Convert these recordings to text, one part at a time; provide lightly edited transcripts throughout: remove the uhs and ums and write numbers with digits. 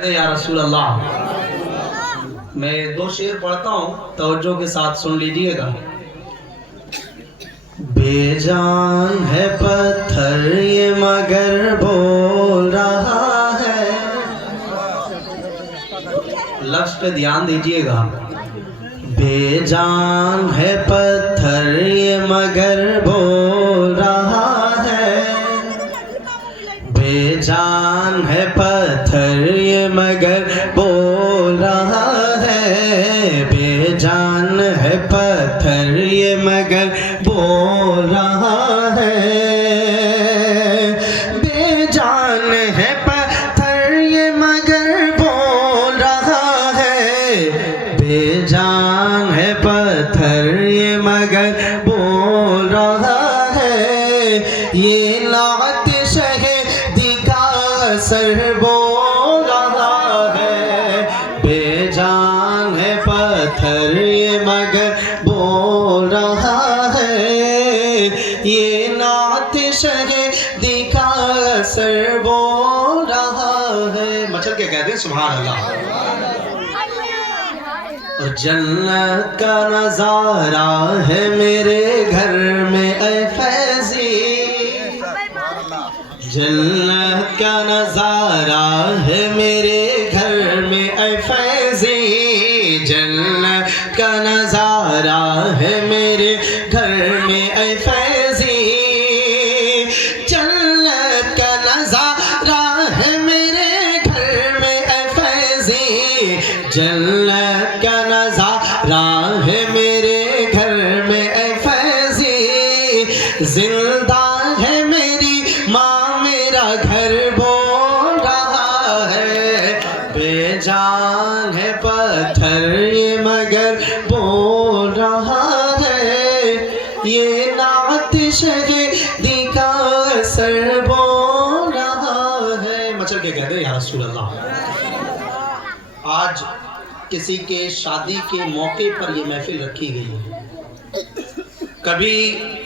یا رسول اللہ، میں دو شعر پڑھتا ہوں، توجہ کے ساتھ سن لیجئے گا۔ بے جان ہے پتھر یہ مگر بول رہا ہے، لفظ پہ دھیان دیجئے گا۔ بے جان ہے پتھر یہ مگر بول رہا ہے، بے جان ہے پتھر یہ مگر بول رہا ہے، بے جان ہے پتھر یہ مگر بول رہا ہے، بے جان ہے پتھر یہ مگر بول رہا ہے، بے جان ہے پتھر یہ مگر بول رہا ہے، یہ نعت شہیدی کا اثر بول رہا ہے، بے جان ہے پتھر یہ مگر بول رہا ہے، یہ نعت شہیدی کا اثر بول رہا ہے۔ مچل کے کہتے ہیں سبحان اللہ۔ اور جنت کا نظارہ ہے میرے گھر میں اے فیضی، جنت کا نظارہ ہے میرے گھر میں اے فیضی، جنت کا نظارہ ہے میرے گھر میں اے فیضی، جنت کا نظارہ ہے میرے گھر میں اے فیضی، جنت کا نظارہ ہے میرے گھر میں اے فیضی، زندہ ہے میری ماں میرا گھر بول رہا ہے، بے جان ہے پتھر یہ مگر بول رہا ہے، یہ نعت شہیدی کا اثر بول رہا ہے۔ مچل کے کہتے ہیں یا رسول اللہ۔ آج کسی کے شادی کے موقع پر یہ محفل رکھی گئی ہے، کبھی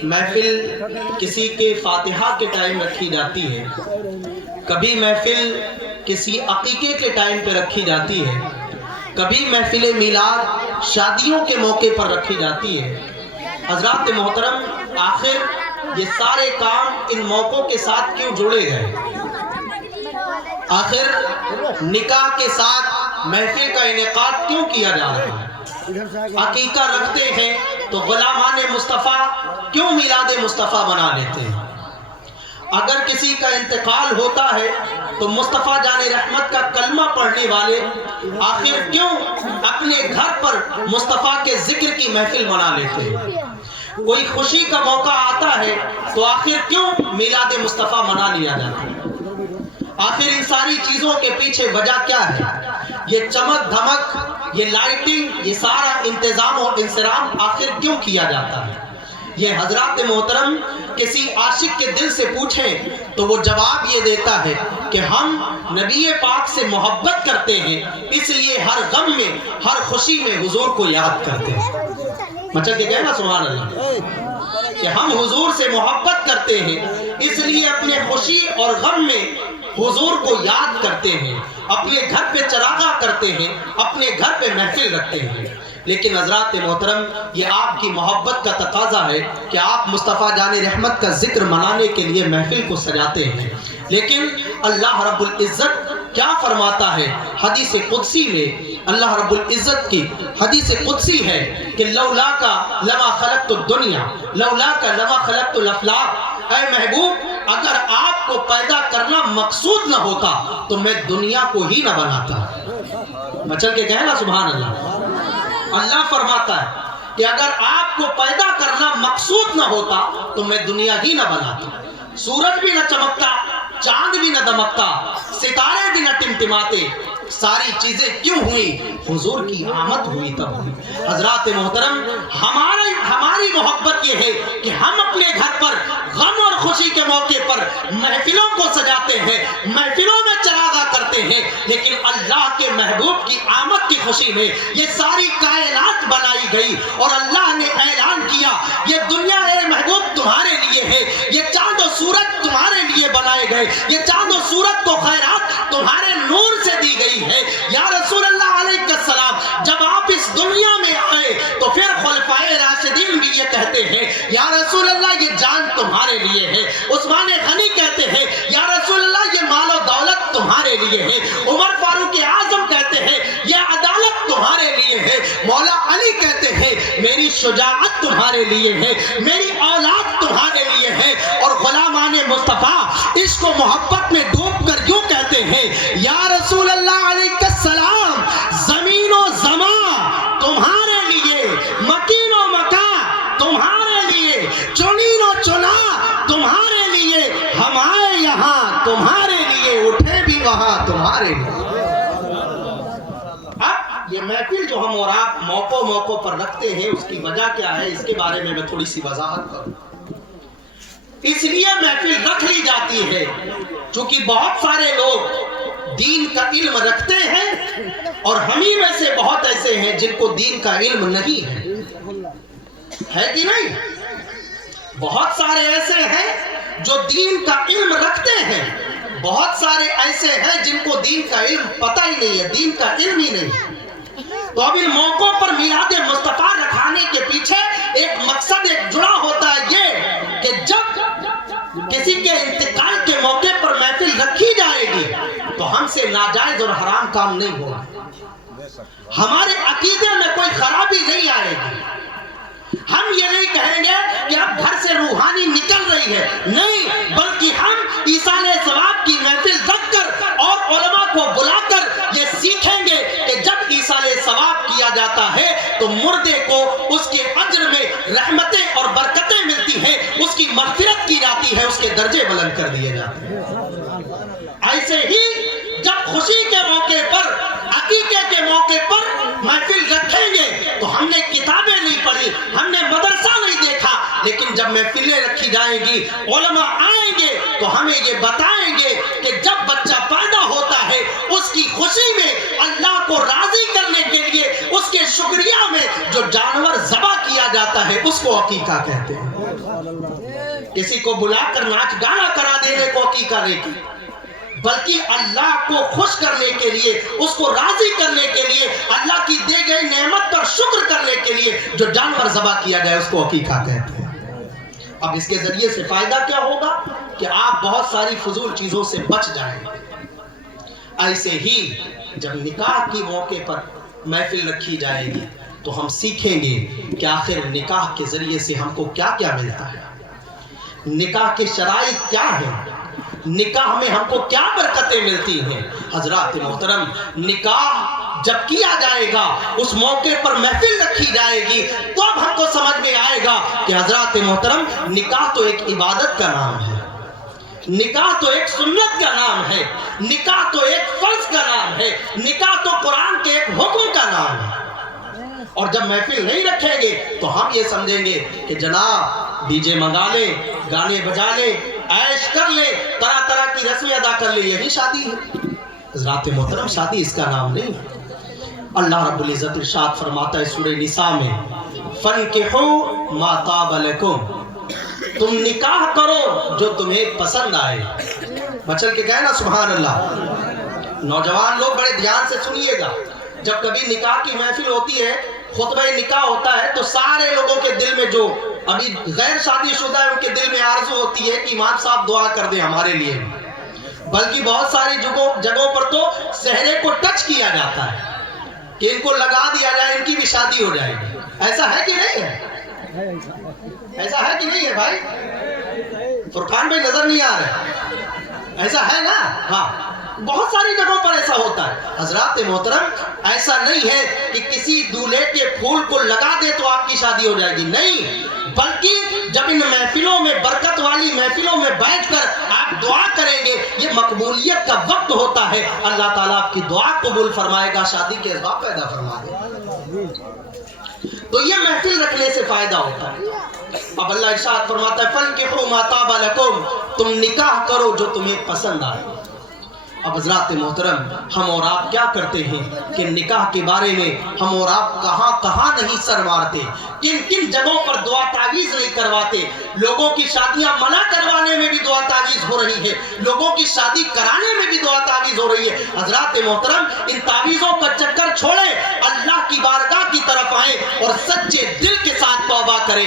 محفل کسی کے فاتحہ کے ٹائم رکھی جاتی ہے، کبھی محفل کسی عقیقے کے ٹائم پہ رکھی جاتی ہے، کبھی محفل میلاد شادیوں کے موقع پر رکھی جاتی ہے۔ حضرات محترم، آخر یہ سارے کام ان موقعوں کے ساتھ کیوں جڑے گئے؟ آخر نکاح کے ساتھ محفل کا انعقاد کیوں کیا جا رہا ہے؟ عقیقہ رکھتے ہیں تو غلامان مصطفیٰ کیوں میلاد مصطفیٰ بنا لیتے ہیں؟ اگر کسی کا انتقال ہوتا ہے تو مصطفیٰ جان رحمت کا کلمہ پڑھنے والے آخر کیوں اپنے گھر پر مصطفیٰ کے ذکر کی محفل بنا لیتے ہیں؟ کوئی خوشی کا موقع آتا ہے تو آخر کیوں میلاد مصطفیٰ منا لیا جاتا ہے؟ آخر ان ساری چیزوں کے پیچھے وجہ کیا ہے؟ یہ چمک دھمک، یہ لائٹنگ، یہ سارا انتظام و انصرام آخر کیوں کیا جاتا ہے؟ یہ حضرات محترم کسی عاشق کے دل سے پوچھیں تو وہ جواب یہ دیتا ہے کہ ہم نبی پاک سے محبت کرتے ہیں، اس لیے ہر غم میں ہر خوشی میں حضور کو یاد کرتے ہیں۔ مچل کے کہنا سبحان اللہ کہ ہم حضور سے محبت کرتے ہیں، اس لیے اپنے خوشی اور غم میں حضور کو یاد کرتے ہیں، اپنے گھر پہ چراغاں کرتے ہیں، اپنے گھر پہ محفل رکھتے ہیں۔ لیکن حضرات محترم، یہ آپ کی محبت کا تقاضا ہے کہ آپ مصطفیٰ جان رحمت کا ذکر منانے کے لیے محفل کو سجاتے ہیں، لیکن اللہ رب العزت کیا فرماتا ہے؟ حدیث قدسی میں اللہ رب العزت کی حدیث قدسی ہے کہ لولا کا لما خلقت الدنیا لولا کا لما خلقت الافلاق، اے محبوب اگر آپ کو پیدا کرنا مقصود نہ ہوتا تو میں دنیا کو ہی نہ بناتا۔ مچل کے کہنا سبحان اللہ۔ اللہ فرماتا ہے کہ اگر آپ کو پیدا کرنا مقصود نہ ہوتا تو میں دنیا ہی نہ بناتا، سورج بھی نہ چمکتا، چاند بھی نہ دمکتا، ستارے بھی نہ ٹمٹماتے، ساری چیزیں کیوں ہوئی؟ حضور کی آمد ہوئی تب ہوئی۔ حضرات محترم، ہماری محبت یہ ہے کہ ہم اپنے گھر پر غم اور خوشی کے موقع پر محفلوں کو سجاتے ہیں، محفلوں میں چراغاں کرتے ہیں، لیکن اللہ کے محبوب کی آمد کی خوشی میں یہ ساری کائنات بنائی گئی اور اللہ نے اعلان کیا یہ دنیا اے محبوب تمہارے لیے ہے، یہ چاند و سورج تمہارے لیے بنائے گئے، یہ چاند و سورج کو خیرات تمہارے نور سے دی گئی ہے۔ رسول اللہ یہ جان تمہارے لیے ہے۔ عثمان غنی کہتے ہیں یا رسول اللہ یہ مال و دولت تمہارے لیے ہے۔ عمر فاروق اعظم کہتے ہیں یہ عدالت تمہارے لیے ہے۔ مولا علی کہتے ہیں میری شجاعت تمہارے لیے ہے، میری اولاد تمہارے لیے ہے۔ اور غلامان مصطفیٰ عشق و محبت میں ڈوب کر یوں کہتے ہیں یا رسول اللہ علیہ السلام زمین و زمان تمہارے لیے، مکین و مکان تمہارے لیے، چنین و چنا تمہارے لیے، ہم آئے یہاں تمہارے لیے، اٹھے بھی وہاں تمہارے لیے۔ اب یہ محفل جو ہم اور آپ موقع پر رکھتے ہیں اس کی وجہ کیا ہے، اس کے بارے میں تھوڑی سی وضاحت کروں۔ اس لیے محفل رکھ لی جاتی ہے چونکہ بہت سارے لوگ دین کا علم رکھتے ہیں اور ہمیں میں سے بہت ایسے ہیں جن کو دین کا علم نہیں ہے کہ نہیں؟ بہت سارے ایسے ہیں جو دین کا علم رکھتے ہیں، بہت سارے ایسے ہیں جن کو دین کا علم پتہ ہی نہیں ہے، دین کا علم ہی نہیں۔ تو اب ان موقعوں پر میلاد مصطفیٰ رکھانے کے پیچھے ایک مقصد ایک جڑا ہوتا ہے یہ کہ جب کسی کے انتقال کے موقع پر محفل رکھی جائے گی تو ہم سے ناجائز اور حرام کام نہیں ہوگا، ہمارے عقیدے میں کوئی خرابی نہیں آئے گی، ہم یہ نہیں کہیں گے کہ اب گھر سے روحانی نکل رہی ہے، نہیں، بلکہ ہم ایصال ثواب کی محفل رکھ کر اور علماء کو بلا کر یہ سیکھیں گے کہ جب ایصال ثواب کیا جاتا ہے تو مردے کو اس کے اجر میں رحمتیں اور برکتیں ملتی ہیں، اس کی مغفرت کی جاتی ہے، اس کے درجے بلند کر دیے جاتے ہیں۔ ایسے ہی جب خوشی کے موقع پر، عقیقے کے موقع پر محفل رکھیں گے تو ہم نے کتابیں نہیں پڑھی، ہم نے مدرسہ نہیں دیکھا، لیکن جب محفلیں رکھی جائیں گی علماء آئیں گے تو ہمیں یہ بتائیں گے کہ جب بچہ پیدا ہوتا ہے اس کی خوشی میں اللہ کو راضی کرنے کے لیے اس کے شکریہ میں جو جانور ذبح کیا جاتا ہے اس کو عقیقہ کہتے ہیں۔ کسی کو بلا کر ناچ گانا کرا دینے کو عقیقہ نہیں کہتے، بلکہ اللہ کو خوش کرنے کے لیے، اس کو راضی کرنے کے لیے، اللہ کی دی گئی نعمت پر شکر کرنے کے لیے جو جانور ذبح کیا جائے اس کو عقیقہ کہتے ہیں۔ اب اس کے ذریعے سے فائدہ کیا ہوگا کہ آپ بہت ساری فضول چیزوں سے بچ جائیں گے۔ ایسے ہی جب نکاح کی موقع پر محفل رکھی جائے گی تو ہم سیکھیں گے کہ آخر نکاح کے ذریعے سے ہم کو کیا کیا ملتا ہے، نکاح کے شرائط کیا ہیں، نکاح میں ہم کو کیا برکتیں ملتی ہیں۔ حضرات محترم، نکاح جب کیا جائے گا، اس موقع پر محفل رکھی جائے گی تو اب ہم کو سمجھ میں آئے گا کہ حضرات محترم نکاح تو ایک عبادت کا نام ہے، نکاح تو ایک سنت کا نام ہے، نکاح تو ایک فرض کا نام ہے، نکاح تو قرآن کے ایک حکم کا نام ہے۔ اور جب محفل نہیں رکھیں گے تو ہم یہ سمجھیں گے کہ جناب ڈی جے منگا لیں، گانے بجا لیں، عیش کر لیں، طرح طرح کی رسمیں ادا کر لیں، یہی شادی ہے۔ حضرات محترم شادی اس کا نام نہیں ہے۔ اللہ رب العزت ارشاد فرماتا ہے سورہ نساء میں فَانْكِحُوا مَا طَابَ لَكُمْ، تم نکاح کرو جو تمہیں پسند آئے۔ بچل کے کہنا سبحان اللہ۔ نوجوان لوگ بڑے دھیان سے سنیے گا، جب کبھی نکاح کی محفل ہوتی ہے، خطبہ نکاح ہوتا ہے تو سارے لوگوں کے دل میں جو ابھی غیر شادی شدہ ہے ان کے دل میں آرزو ہوتی ہے کہ امام صاحب دعا کر دیں ہمارے لیے، بلکہ بہت ساری جگہوں پر تو صحرے کو ٹچ کیا جاتا ہے کہ ان کو لگا دیا جائے، ان کی بھی شادی ہو جائے گی۔ ایسا ہے کہ نہیں ہے؟ ایسا ہے کہ نہیں ہے بھائی؟ فرقان بھائی نظر نہیں آ رہے، ایسا ہے نا؟ ہاں، بہت ساری جگہوں پر ایسا ہوتا ہے۔ حضرات محترم ایسا نہیں ہے کہ کسی دولہے کے پھول کو لگا دے تو آپ کی شادی ہو جائے گی، نہیں، بلکہ جب ان محفلوں میں، برکت والی محفلوں میں بیٹھ کر آپ دعا کریں گے، یہ مقبولیت کا وقت ہوتا ہے، اللہ تعالیٰ آپ کی دعا قبول فرمائے گا، شادی کے اسباب پیدا فرما دے گا۔ تو یہ محفل رکھنے سے فائدہ ہوتا ہے۔ اب اللہ ارشاد فرماتا ہے فَانْكِحُوا مَا طَابَ لَكُمْ، تم نکاح کرو جو تمہیں پسند آئے۔ اب حضرات محترم ہم اور آپ کیا کرتے ہیں کہ نکاح کے بارے میں ہم اور آپ کہاں کہاں نہیں سر مارتے، کن کن جگہوں پر دعا تعویذ نہیں کرواتے، لوگوں کی شادیاں منع کروانے میں بھی دعا تعویذ ہو رہی ہے، لوگوں کی شادی کرانے میں بھی دعا تعویذ ہو رہی ہے۔ حضرات محترم ان تعویذوں کا چکر چھوڑیں، اللہ کی بارگاہ کی طرف آئیں اور سچے دل کے ساتھ توبہ کریں،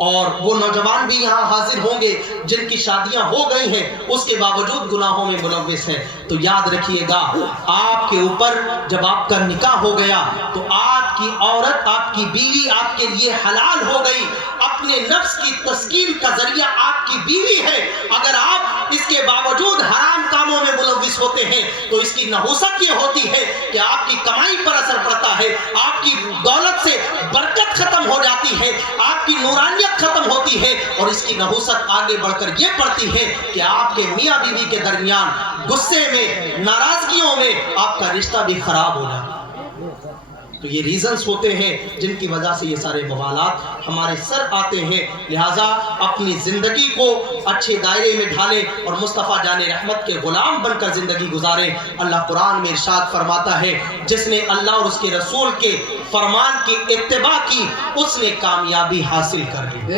اور وہ نوجوان بھی یہاں حاضر ہوں گے جن کی شادیاں ہو گئی ہیں اس کے باوجود گناہوں میں ملوث ہیں، تو یاد رکھیے گا آپ کے اوپر جب آپ کا نکاح ہو گیا تو آپ کی عورت، آپ کی بیوی آپ کے لیے حلال ہو گئی، اپنے نفس کی تسکین کا ذریعہ آپ کی بیوی ہے۔ اگر آپ اس کے باوجود حرام کاموں میں ملوث ہوتے ہیں تو اس کی نحوست یہ ہوتی ہے کہ آپ کی کمائی پر اثر پڑتا ہے، آپ کی دولت سے برکت ختم ہو جاتی ہے، آپ کی نورانیت ختم ہوتی ہے، اور اس کی نحوست آگے بڑھ کر یہ پڑتی ہے کہ آپ کے میاں بیوی کے درمیان غصے میں، ناراضگیوں میں آپ کا رشتہ بھی خراب ہو جاتا ہے۔ تو یہ ریزنز ہوتے ہیں جن کی وجہ سے یہ سارے بوالات ہمارے سر آتے ہیں، لہٰذا اپنی زندگی کو اچھے دائرے میں ڈھالیں اور مصطفیٰ جان رحمت کے غلام بن کر زندگی گزاریں۔ اللہ قرآن میں ارشاد فرماتا ہے جس نے اللہ اور اس کے رسول کے فرمان کی اتباع کی اس نے کامیابی حاصل کر لی،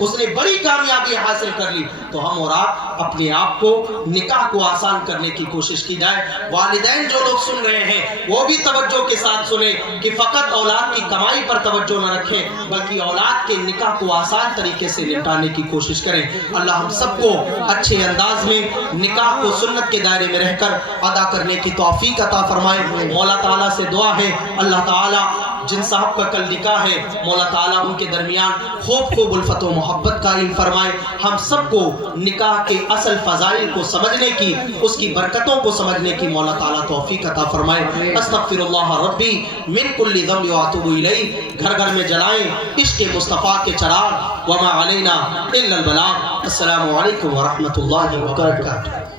اس نے بڑی کامیابی حاصل کر لی۔ تو ہم اور آپ اپنے آپ کو نکاح کو آسان کرنے کی کوشش کی جائے۔ والدین جو لوگ سن رہے ہیں وہ بھی توجہ کے ساتھ سنیں کہ فقط اولاد کی کمائی پر توجہ نہ رکھیں بلکہ اولاد کے نکاح کو آسان طریقے سے نپٹانے کی کوشش کریں۔ اللہ ہم سب کو اچھے انداز میں نکاح کو سنت کے دائرے میں رہ کر ادا کرنے کی توفیق عطا فرمائے۔ مولا تعالیٰ سے دعا ہے اللہ تعالیٰ جن صاحب کا کل نکاح ہے مولا تعالیٰ ان کے درمیان خوب خوب الفت و محبت قائم فرمائے۔ ہم سب کو نکاح کے اصل فضائل کو سمجھنے کی، اس کی برکتوں کو سمجھنے کی مولا تعالیٰ توفیق عطا فرمائے۔ استغفر اللہ ربی من کل ذنب واتوب الیہ۔ گھر گھر میں جلائیں عشق مصطفیٰ کے چراغ۔ وما علینا الا البلاغ۔ السلام علیکم ورحمۃ اللہ وبرکاتہ۔